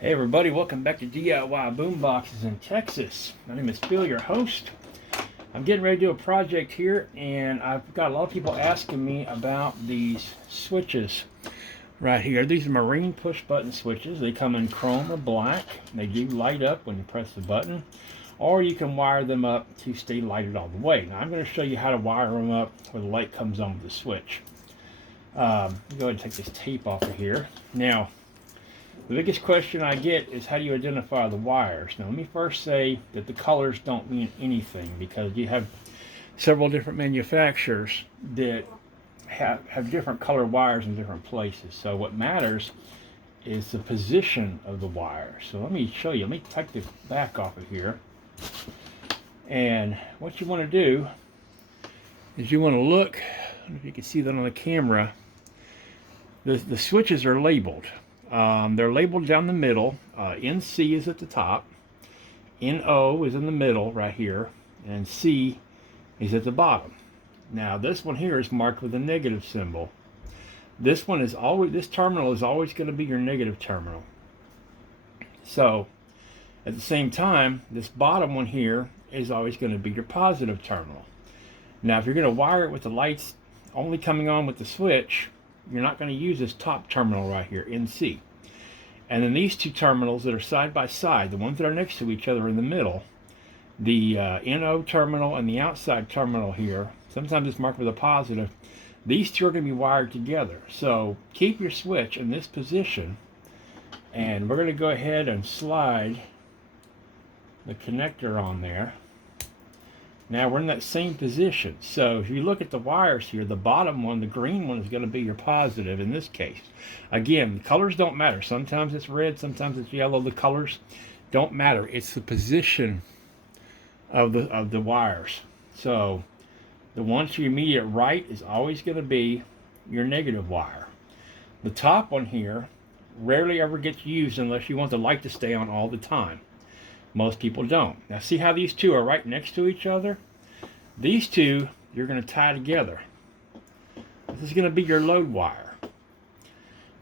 Hey everybody, welcome back to DIY Boomboxes in Texas. My name is Phil, your host. I'm getting ready to do a project here, and I've got a lot of people asking me about these switches right here. These are Marine push button switches. They come in chrome or black. They do light up when you press the button, or you can wire them up to stay lighted all the way. Now I'm going to show you how to wire them up where the light comes on with the switch. Go ahead and take this tape off of here. Now, the biggest question I get is how do you identify the wires? Now let me first say that the colors don't mean anything because you have several different manufacturers that have different color wires in different places. So what matters is the position of the wire. So let me show you. Let me take the back off of here. And what you want to do is you want to look, I don't know if you can see that on the camera, the switches are labeled. They're labeled down the middle. NC is at the top, NO is in the middle right here, and C is at the bottom. Now this one here is marked with a negative symbol. This terminal is always going to be your negative terminal. So at the same time, this bottom one here is always going to be your positive terminal. Now if you're going to wire it with the lights only coming on with the switch, you're not going to use this top terminal right here, NC. And then these two terminals that are side by side, the ones that are next to each other in the middle, the NO terminal and the outside terminal here, sometimes it's marked with a positive, these two are going to be wired together. So keep your switch in this position, and we're going to go ahead and slide the connector on there. Now we're in that same position. So if you look at the wires here, the bottom one, the green one, is going to be your positive in this case. Again, the colors don't matter. Sometimes it's red, sometimes it's yellow. The colors don't matter. It's the position of the wires. So the one to your immediate right is always going to be your negative wire. The top one here rarely ever gets used unless you want the light to stay on all the time. Most people don't. Now see how these two are right next to each other? These two you're going to tie together. This is going to be your load wire.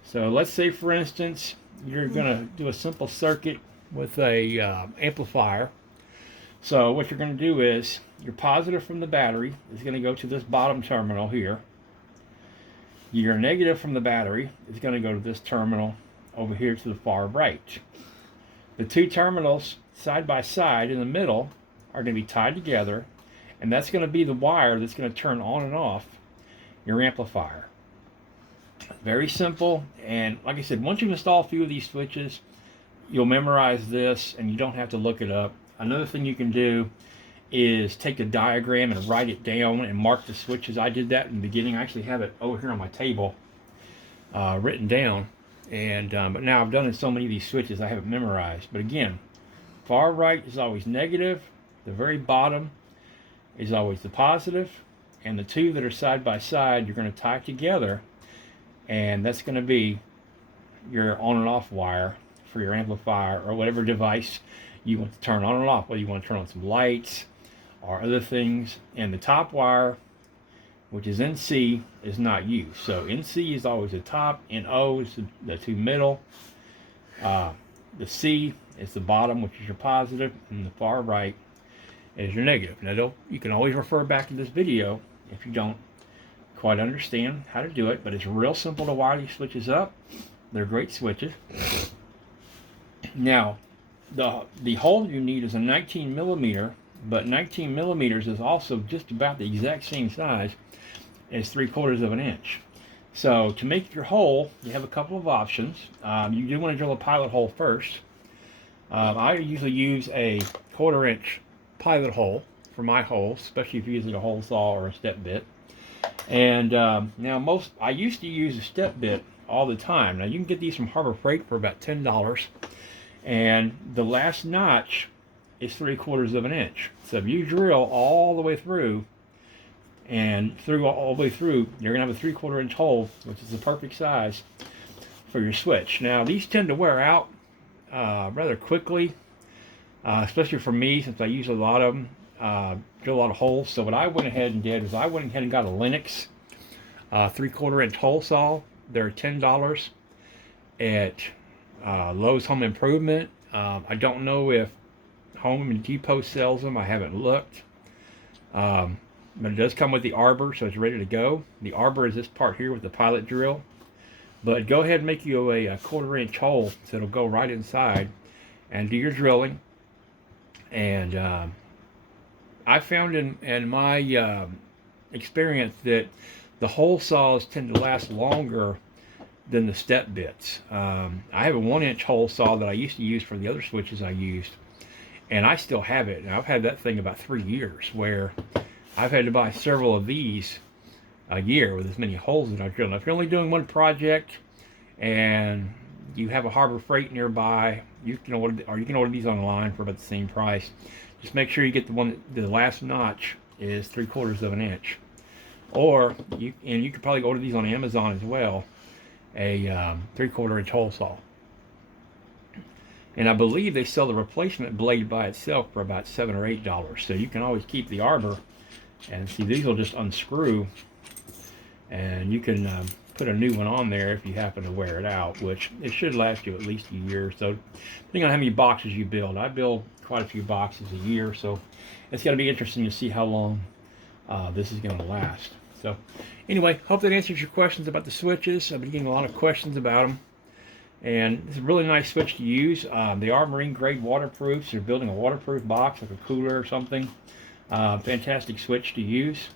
So let's say for instance you're going to do a simple circuit with a amplifier. So what you're going to do is your positive from the battery is going to go to this bottom terminal here. Your negative from the battery is going to go to this terminal over here to the far right. The two terminals side by side in the middle are going to be tied together, and that's going to be the wire that's going to turn on and off your amplifier. Very simple, and like I said, once you install a few of these switches, you'll memorize this and you don't have to look it up. Another thing you can do is take a diagram and write it down and mark the switches. I did that in the beginning. I actually have it over here on my table written down. And but now I've done in so many of these switches I have it memorized. But again, far right is always negative, the very bottom is always the positive, and the two that are side by side you're going to tie together, and that's going to be your on and off wire for your amplifier or whatever device you want to turn on and off, whether you want to turn on some lights or other things. And the top wire, which is NC, is not used. So NC is always the top, NO is the two middle, the C is the bottom, which is your positive, and the far right is your negative. Now you can always refer back to this video if you don't quite understand how to do it, but it's real simple to wire these switches up. They're great switches. Now the hole you need is a 19 millimeter, but 19 millimeters is also just about the exact same size as 3/4 of an inch. So to make your hole, you have a couple of options. You do want to drill a pilot hole first. I usually use a 1/4 inch pilot hole for my holes, especially if you're using a hole saw or a step bit. And now I used to use a step bit all the time. Now you can get these from Harbor Freight for about $10, and the last notch is 3/4 of an inch. So if you drill all the way through, and all the way through, you're going to have a 3/4 inch hole, which is the perfect size for your switch. Now these tend to wear out rather quickly, especially for me, since I use a lot of them, drill a lot of holes. So what I went ahead and did was I went ahead and got a Lennox 3/4 inch hole saw. They're $10 at Lowe's Home Improvement. I don't know if Home Depot sells them. I haven't looked. But it does come with the arbor, so it's ready to go. The arbor is this part here with the pilot drill. But go ahead and make you a 1/4 inch hole so it'll go right inside and do your drilling. And I found in my experience that the hole saws tend to last longer than the step bits. I have a 1 inch hole saw that I used to use for the other switches I used, and I still have it. And I've had that thing about 3 years, where I've had to buy several of these a year with as many holes that I've drilled. Now, if you're only doing one project and you have a Harbor Freight nearby, you can order these online for about the same price. Just make sure you get the one that the last notch is 3/4 of an inch. Or you could probably order these on Amazon as well, a 3/4 inch hole saw. And I believe they sell the replacement blade by itself for about $7 or $8. So you can always keep the arbor. And see, these will just unscrew, and you can put a new one on there if you happen to wear it out, which it should last you at least a year. So depending on how many boxes you build, I build quite a few boxes a year, so it's going to be interesting to see how long this is going to last. So anyway, hope that answers your questions about the switches. I've been getting a lot of questions about them, and it's a really nice switch to use. They are marine grade waterproof, so you're building a waterproof box like a cooler or something. Fantastic switch to use.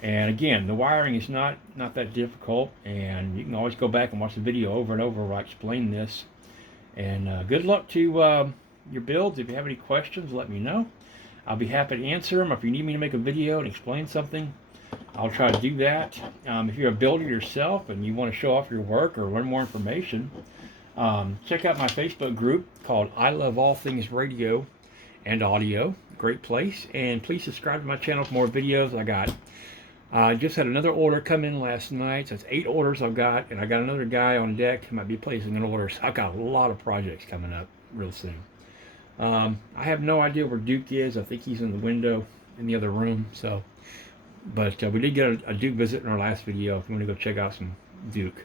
And again, the wiring is not that difficult, and you can always go back and watch the video over and over where I explain this. And good luck to your builds. If you have any questions, let me know. I'll be happy to answer them. If you need me to make a video and explain something, I'll try to do that. If you're a builder yourself and you want to show off your work or learn more information, check out my Facebook group called I Love All Things Radio and Audio. Great place. And please subscribe to my channel for more videos. I just had another order come in last night, so it's 8 orders I've got, and I got another guy on deck who might be placing an order. So I've got a lot of projects coming up real soon. I have no idea where Duke is. I think he's in the window in the other room. So, but we did get a Duke visit in our last video. If you want to go check out some Duke,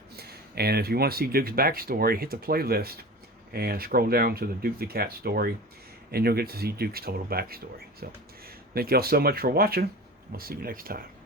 and if you want to see Duke's backstory, hit the playlist and scroll down to the Duke the Cat story, and you'll get to see Duke's total backstory. So, thank you all so much for watching. We'll see you next time.